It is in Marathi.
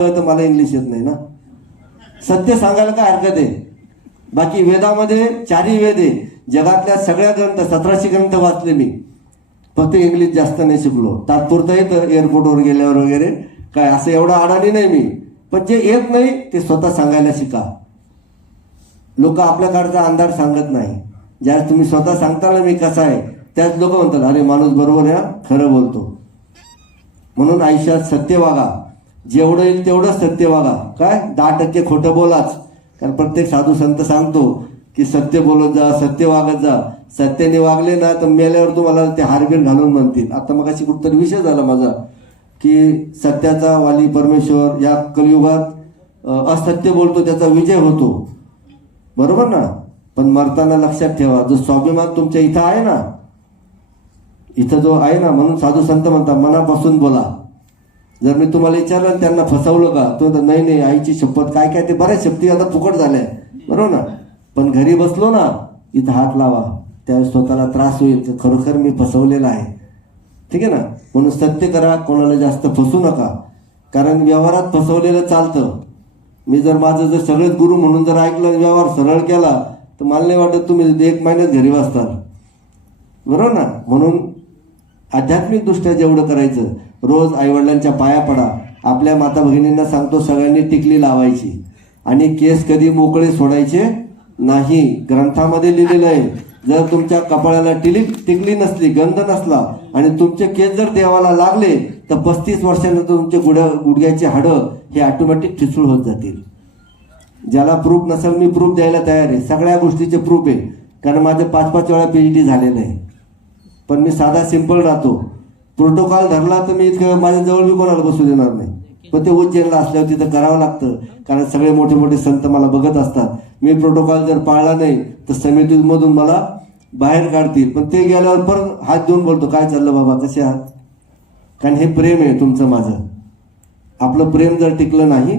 तर मला इंग्लिश येत नाही ना. सत्य सांगायला काय हरकत आहे. बाकी वेदामध्ये 4ही वेद आहे. जगातल्या सगळ्या ग्रंथ 1700 ग्रंथ वाचले मी. फक्त इंग्लिश जास्त नाही शिकलो. तात्पुरतं येतं एअरपोर्टवर गेल्यावर वगैरे, काय असं एवढं अडाणी नाही मी. पण जे येत नाही ते स्वतः सांगायला शिका. लोक आपल्याकडचा अंधार सांगत नाही. ज्यावेळेस तुम्ही स्वतः सांगता ना मी कसा आहे, त्याच लोक म्हणतात अरे माणूस बरोबर आहे, खरं बोलतो. म्हणून आयुष्यात सत्य वागा. जेवढं येईल तेवढं सत्य वागा. काय 10% खोटं बोलाच. कारण प्रत्येक साधू संत सांगतो की सत्य बोलत जा, सत्य वागत जा. सत्याने वागले ना तर मेल्यावर तुम्हाला ते हारबीर घालून म्हणतील. आता मग अशी कुठतरी विषय झाला माझा की सत्याचा वाली परमेश्वर या कलियुगात असत्य बोलतो त्याचा विजय होतो. बरोबर ना. पण मरताना लक्षात ठेवा, जो स्वाभिमान तुमच्या इथं आहे ना, इथं जो आहे ना, म्हणून साधू संत म्हणतात मनापासून बोला. जर मी तुम्हाला विचारलं त्यांना फसवलं का, तो नाही नाही आईची शपथ काय काय ते बऱ्याच शक्ती आता फुकट झाल्या, बरोबर ना. पण घरी बसलो ना, इथं हात लावा, त्यावेळेस स्वतःला त्रास होईल की खरोखर मी फसवलेला आहे. ठीक आहे ना. म्हणून सत्य करा, कोणाला जास्त फसू नका. कारण व्यवहारात फसवलेलं चालतं. मी जर माझं जर सगळेच गुरु म्हणून जर ऐकलं, व्यवहार सरळ केला, तर मला नाही वाटत तुम्ही 1 महिन्यात घरी बसताल, बरोबर ना. म्हणून आध्यात्मिक दृष्ट्या जेवढं करायचं, रोज आईवडिलांच्या पाया पडा. आपल्या माता भगिनींना सांगतो सगळ्यांनी टिकली लावायची आणि केस कधी मोकळे सोडायचे नाही. ग्रंथामध्ये लिहिलेलं आहे, जर तुमच्या कपाळाला टिकली नसली, गंध नसला आणि तुमचे केस जर देवाला लागले तर 35 वर्षानंतर तुमचे गुडघ्याचे हाडं हे ऑटोमॅटिक ठिसूळ होत जातील. ज्याला प्रूफ नसेल मी प्रूफ द्यायला तयार आहे. सगळ्या गोष्टीचे प्रूफ आहे. कारण माझं 5-5 वेळा PhD झालेलं आहे. पण मी साधा सिंपल राहतो. प्रोटोकॉल धरला तर मी इतकं माझ्याजवळ मी कोणाला बसू देणार नाही. पण ते उज्जैनला असल्यावर तिथं करावं लागतं. कारण सगळे मोठे मोठे संत मला बघत असतात. मी प्रोटोकॉल जर पाळला नाही तर समितीमधून मला बाहेर काढतील. पण ते गेल्यावर परत हात देऊन बोलतो काय चाललं बाबा, कसे आहात. कारण हे प्रेम आहे तुमचं माझं. आपलं प्रेम जर टिकलं नाही